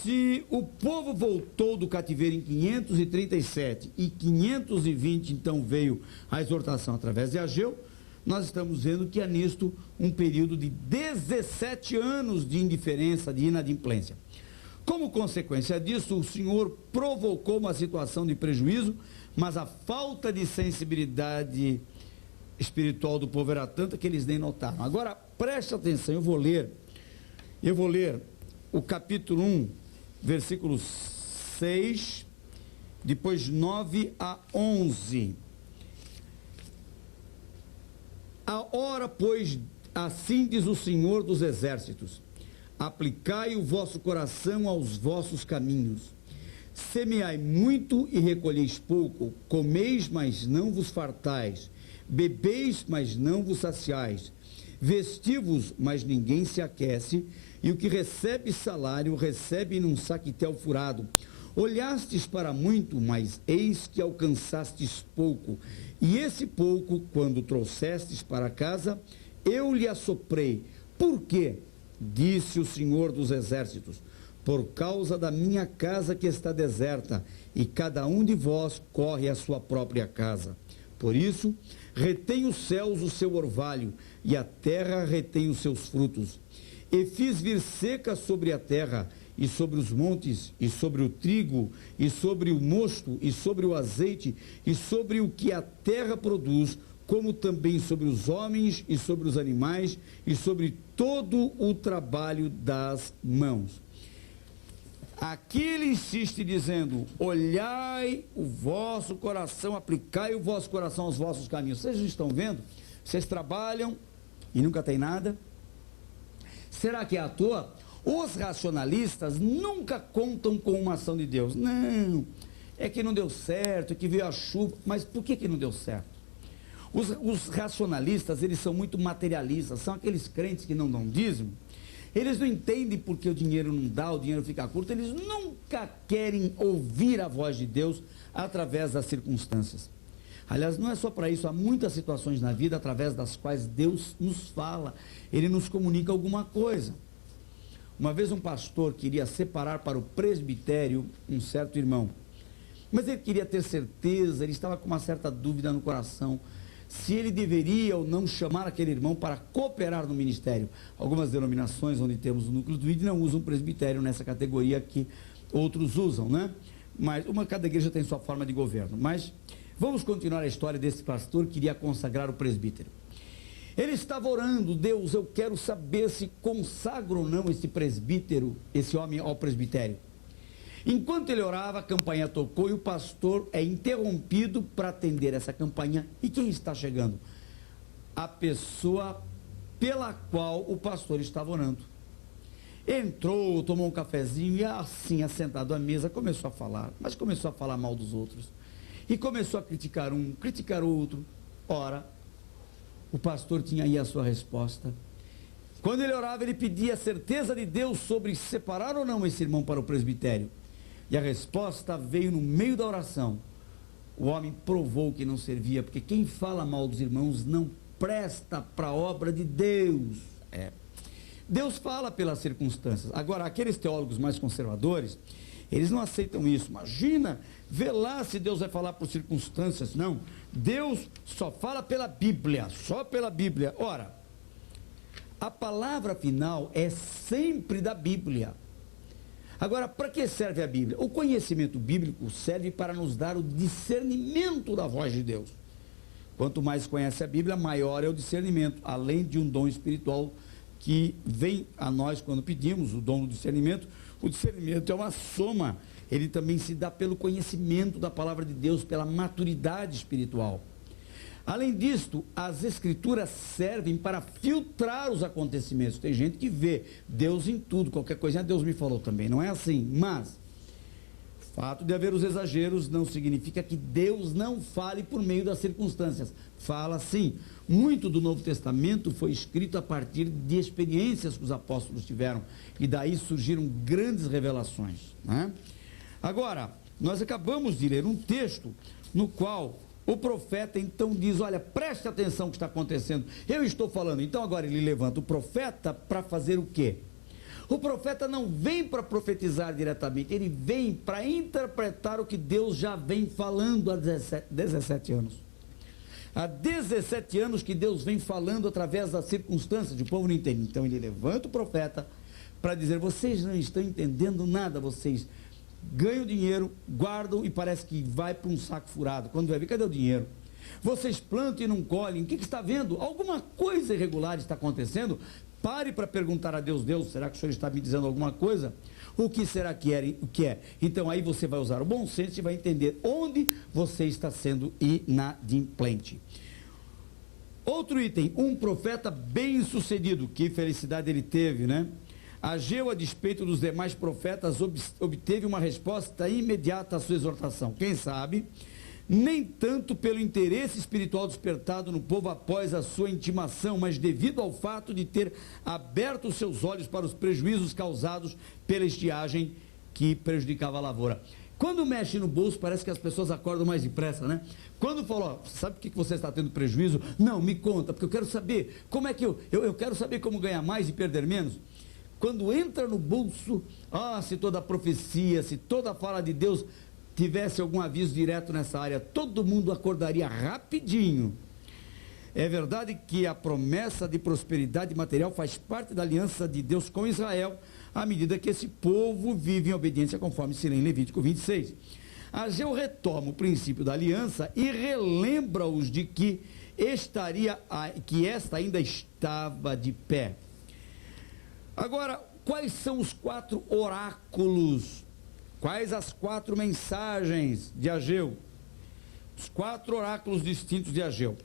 se o povo voltou do cativeiro em 537 e 520, então veio a exortação através de Ageu, nós estamos vendo que é nisto um período de 17 anos de indiferença, de inadimplência. Como consequência disso, o Senhor provocou uma situação de prejuízo, mas a falta de sensibilidade espiritual do povo era tanta que eles nem notaram. Agora, preste atenção, eu vou ler o capítulo 1, versículos 6, depois 9 a 11. A hora, pois, assim diz o Senhor dos Exércitos: aplicai o vosso coração aos vossos caminhos. Semeai muito e recolheis pouco, comeis, mas não vos fartais, bebeis, mas não vos saciais, vestivos, mas ninguém se aquece, e o que recebe salário, recebe num saquitel furado. Olhastes para muito, mas eis que alcançastes pouco, e esse pouco, quando trouxestes para casa, eu lhe assoprei. Por quê? Disse o Senhor dos Exércitos: por causa da minha casa que está deserta, e cada um de vós corre à sua própria casa. Por isso, retém os céus o seu orvalho, e a terra retém os seus frutos. E fiz vir seca sobre a terra, e sobre os montes, e sobre o trigo, e sobre o mosto, e sobre o azeite, e sobre o que a terra produz, como também sobre os homens, e sobre os animais, e sobre todo o trabalho das mãos. Aqui ele insiste dizendo: olhai o vosso coração, aplicai o vosso coração aos vossos caminhos. Vocês estão vendo? Vocês trabalham e nunca tem nada? Será que é à toa? Os racionalistas nunca contam com uma ação de Deus. Não, é que não deu certo, é que veio a chuva. Mas por que não deu certo? Os racionalistas, eles são muito materialistas, são aqueles crentes que não dão dízimo. Eles não entendem porque o dinheiro não dá, o dinheiro fica curto, eles nunca querem ouvir a voz de Deus através das circunstâncias. Aliás, não é só para isso, há muitas situações na vida através das quais Deus nos fala, Ele nos comunica alguma coisa. Uma vez um pastor queria separar para o presbitério um certo irmão, mas ele queria ter certeza, ele estava com uma certa dúvida no coração, se ele deveria ou não chamar aquele irmão para cooperar no ministério. Algumas denominações onde temos o núcleo do ID não usam presbitério nessa categoria que outros usam, né? Mas cada igreja tem sua forma de governo. Mas vamos continuar a história desse pastor que queria consagrar o presbítero. Ele estava orando: Deus, eu quero saber se consagro ou não esse presbítero, esse homem ao presbitério. Enquanto ele orava, a campainha tocou e o pastor é interrompido para atender essa campainha. E quem está chegando? A pessoa pela qual o pastor estava orando. Entrou, tomou um cafezinho e assim, assentado à mesa, começou a falar, mas começou a falar mal dos outros. E começou a criticar um, criticar outro. Ora, o pastor tinha aí a sua resposta. Quando ele orava, ele pedia a certeza de Deus sobre separar ou não esse irmão para o presbitério. E a resposta veio no meio da oração. O homem provou que não servia, porque quem fala mal dos irmãos não presta para a obra de Deus. Deus fala pelas circunstâncias. Agora, aqueles teólogos mais conservadores, eles não aceitam isso. Imagina, vê lá se Deus vai falar por circunstâncias. Não, Deus só fala pela Bíblia, só pela Bíblia. Ora, a palavra final é sempre da Bíblia. Agora, para que serve a Bíblia? O conhecimento bíblico serve para nos dar o discernimento da voz de Deus. Quanto mais conhece a Bíblia, maior é o discernimento, além de um dom espiritual que vem a nós quando pedimos o dom do discernimento. O discernimento é uma soma, ele também se dá pelo conhecimento da palavra de Deus, pela maturidade espiritual. Além disto, as escrituras servem para filtrar os acontecimentos. Tem gente que vê Deus em tudo, qualquer coisinha Deus me falou também, não é assim, mas fato de haver os exageros não significa que Deus não fale por meio das circunstâncias. Fala sim. Muito do Novo Testamento foi escrito a partir de experiências que os apóstolos tiveram, e daí surgiram grandes revelações, né? Agora, nós acabamos de ler um texto no qual o profeta então diz: olha, preste atenção no que está acontecendo, eu estou falando. Então agora ele levanta o profeta para fazer o quê? O profeta não vem para profetizar diretamente, ele vem para interpretar o que Deus já vem falando há 17 anos. Há 17 anos que Deus vem falando através das circunstâncias, o povo não entende. Então ele levanta o profeta para dizer: vocês não estão entendendo nada, vocês ganham dinheiro, guardam e parece que vai para um saco furado. Quando vai ver, cadê o dinheiro? Vocês plantam e não colhem, o que está vendo? Alguma coisa irregular está acontecendo? Pare para perguntar a Deus: Deus, será que o Senhor está me dizendo alguma coisa? O que será que é? Então aí você vai usar o bom senso e vai entender onde você está sendo inadimplente. Outro item: um profeta bem sucedido. Que felicidade ele teve, né? Ageu, a despeito dos demais profetas, obteve uma resposta imediata à sua exortação. Quem sabe, nem tanto pelo interesse espiritual despertado no povo após a sua intimação, mas devido ao fato de ter aberto os seus olhos para os prejuízos causados pela estiagem que prejudicava a lavoura. Quando mexe no bolso, parece que as pessoas acordam mais depressa, né? Quando falou: sabe o que você está tendo prejuízo? Não, me conta, porque eu quero saber como é que eu quero saber como ganhar mais e perder menos. Quando entra no bolso, se toda a profecia, se toda a fala de Deus tivesse algum aviso direto nessa área, todo mundo acordaria rapidinho. É verdade que a promessa de prosperidade material faz parte da aliança de Deus com Israel, à medida que esse povo vive em obediência, conforme se lê em Levítico 26. Ageu retoma o princípio da aliança e relembra-os de que esta ainda estava de pé. Agora, quais são os 4 oráculos? Quais as 4 mensagens de Ageu? Os 4 oráculos distintos de Ageu.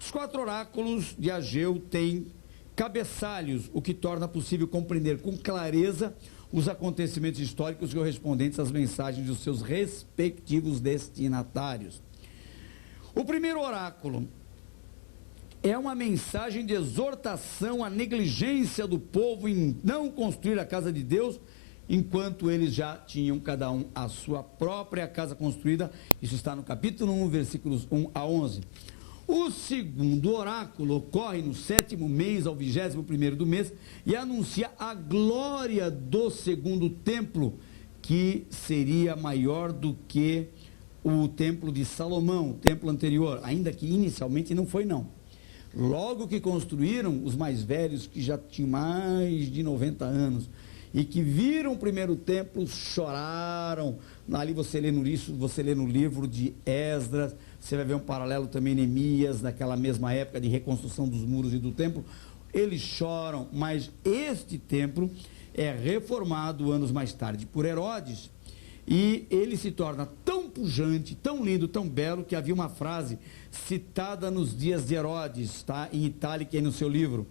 Os 4 oráculos de Ageu têm cabeçalhos, o que torna possível compreender com clareza os acontecimentos históricos correspondentes às mensagens dos seus respectivos destinatários. O primeiro oráculo é uma mensagem de exortação à negligência do povo em não construir a casa de Deus, enquanto eles já tinham cada um a sua própria casa construída. Isso está no capítulo 1, versículos 1 a 11. O segundo oráculo ocorre no 7º mês, ao 21º do mês, e anuncia a glória do segundo templo, que seria maior do que o templo de Salomão, o templo anterior, ainda que inicialmente não foi não. Logo que construíram, os mais velhos, que já tinham mais de 90 anos, e que viram o primeiro templo, choraram. Ali você lê no livro de Esdras, você vai ver um paralelo também em Neemias, naquela mesma época de reconstrução dos muros e do templo. Eles choram, mas este templo é reformado anos mais tarde por Herodes, e ele se torna tão pujante, tão lindo, tão belo, que havia uma frase citada nos dias de Herodes, está em itálico aí no seu livro: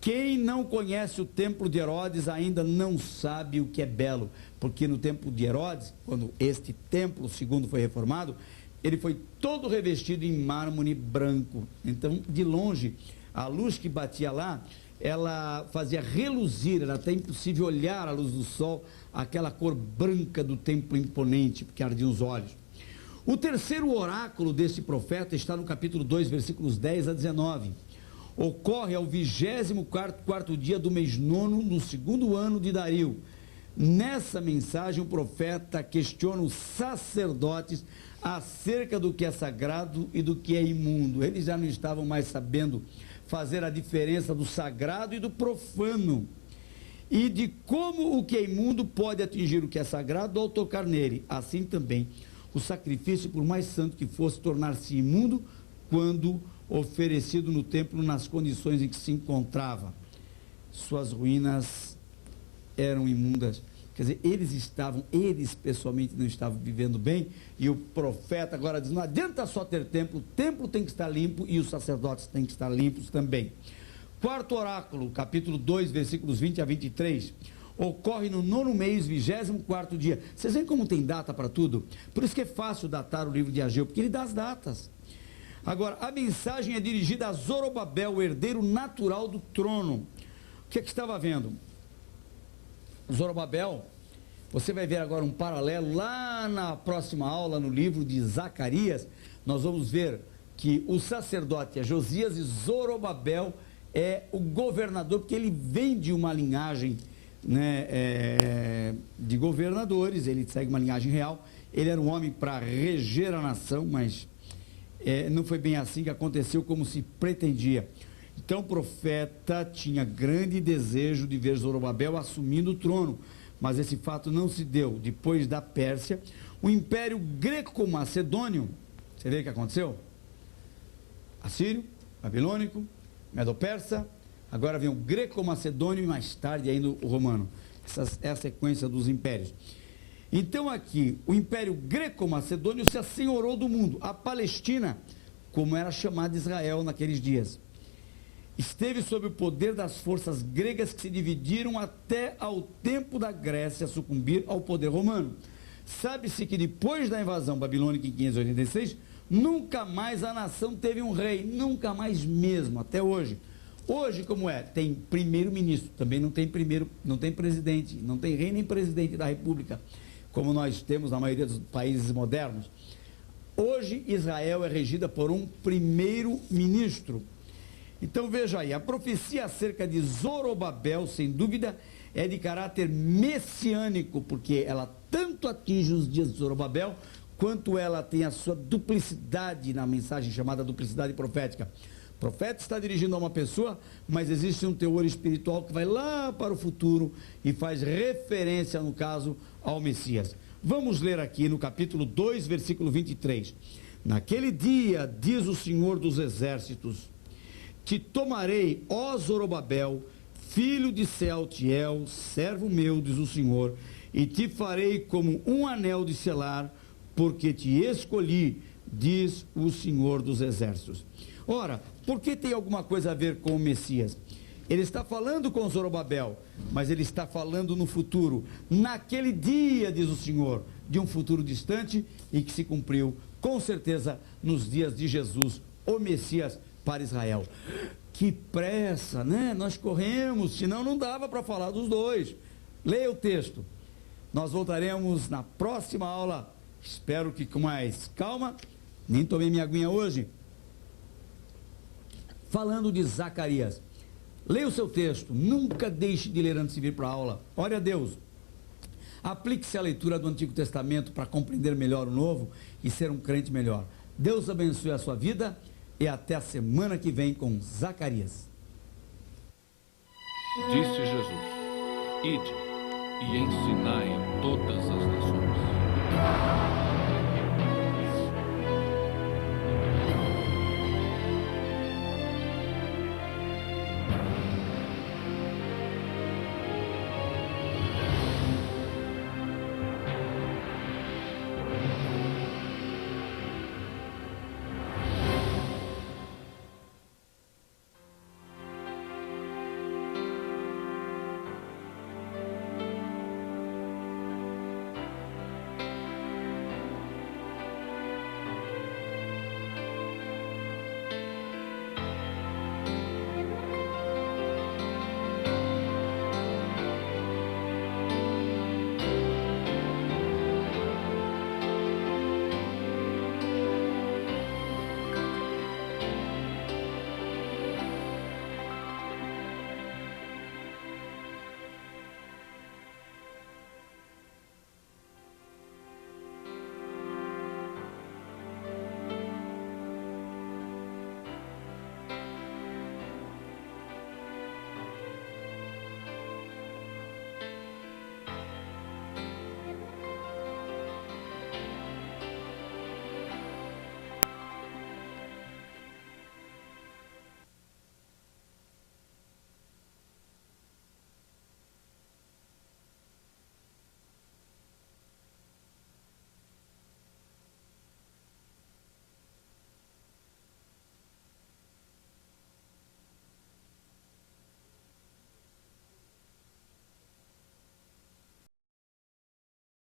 quem não conhece o templo de Herodes ainda não sabe o que é belo, porque no templo de Herodes, quando este templo segundo foi reformado, ele foi todo revestido em mármore branco. Então, de longe, a luz que batia lá, ela fazia reluzir, era até impossível olhar a luz do sol, aquela cor branca do templo imponente, porque ardiam os olhos. O terceiro oráculo desse profeta está no capítulo 2, versículos 10 a 19. Ocorre ao 24º dia do mês 9º, no 2º ano de Dario. Nessa mensagem, o profeta questiona os sacerdotes acerca do que é sagrado e do que é imundo. Eles já não estavam mais sabendo fazer a diferença do sagrado e do profano, e de como o que é imundo pode atingir o que é sagrado ao tocar nele. Assim também, o sacrifício, por mais santo que fosse, tornar-se imundo quando oferecido no templo nas condições em que se encontrava. Suas ruínas eram imundas. Quer dizer, eles pessoalmente não estavam vivendo bem, e o profeta agora diz: não adianta só ter templo, o templo tem que estar limpo e os sacerdotes têm que estar limpos também. Quarto oráculo, capítulo 2, versículos 20 a 23. ocorre no 9º mês, 24º dia. Vocês veem como tem data para tudo? Por isso que é fácil datar o livro de Ageu, porque ele dá as datas. Agora, a mensagem é dirigida a Zorobabel, o herdeiro natural do trono. O que é que estava vendo? Zorobabel, você vai ver agora um paralelo lá na próxima aula, no livro de Zacarias. Nós vamos ver que o sacerdote é Josias e Zorobabel é o governador, porque ele vem de uma linhagem, né, de governadores, ele segue uma linhagem real. Ele era um homem para reger a nação, mas não foi bem assim que aconteceu como se pretendia. Então o profeta tinha grande desejo de ver Zorobabel assumindo o trono, mas esse fato não se deu. Depois da Pérsia, o Império Greco-Macedônio, você vê o que aconteceu? Assírio, Babilônico, Medo-Persa, agora vem o Greco-Macedônio e mais tarde ainda o Romano. Essa é a sequência dos impérios. Então aqui, o Império Greco-Macedônio se assenhorou do mundo. A Palestina, como era chamada Israel naqueles dias, esteve sob o poder das forças gregas que se dividiram até ao tempo da Grécia sucumbir ao poder romano. Sabe-se que depois da invasão babilônica em 586, nunca mais a nação teve um rei, nunca mais mesmo, até hoje. Hoje, como é? Tem primeiro-ministro, também não tem presidente, não tem rei nem presidente da república, como nós temos na maioria dos países modernos. Hoje, Israel é regida por um primeiro-ministro. Então veja aí, a profecia acerca de Zorobabel, sem dúvida, é de caráter messiânico, porque ela tanto atinge os dias de Zorobabel, quanto ela tem a sua duplicidade na mensagem chamada duplicidade profética. O profeta está dirigindo a uma pessoa, mas existe um teor espiritual que vai lá para o futuro e faz referência, no caso, ao Messias. Vamos ler aqui no capítulo 2, versículo 23. Naquele dia, diz o Senhor dos Exércitos, te tomarei, ó Zorobabel, filho de Sealtiel, servo meu, diz o Senhor, e te farei como um anel de selar, porque te escolhi, diz o Senhor dos Exércitos. Ora, por que tem alguma coisa a ver com o Messias? Ele está falando com Zorobabel, mas ele está falando no futuro. Naquele dia, diz o Senhor, de um futuro distante e que se cumpriu, com certeza, nos dias de Jesus, o Messias para Israel. Que pressa, né? Nós corremos, senão não dava para falar dos dois. Leia o texto. Nós voltaremos na próxima aula, espero que com mais calma, nem tomei minha aguinha hoje, falando de Zacarias. Leia o seu texto, nunca deixe de ler antes de vir para a aula. Ore a Deus. Aplique-se à leitura do Antigo Testamento para compreender melhor o Novo e ser um crente melhor. Deus abençoe a sua vida e até a semana que vem com Zacarias. Disse Jesus: ide e ensinai todas as nações.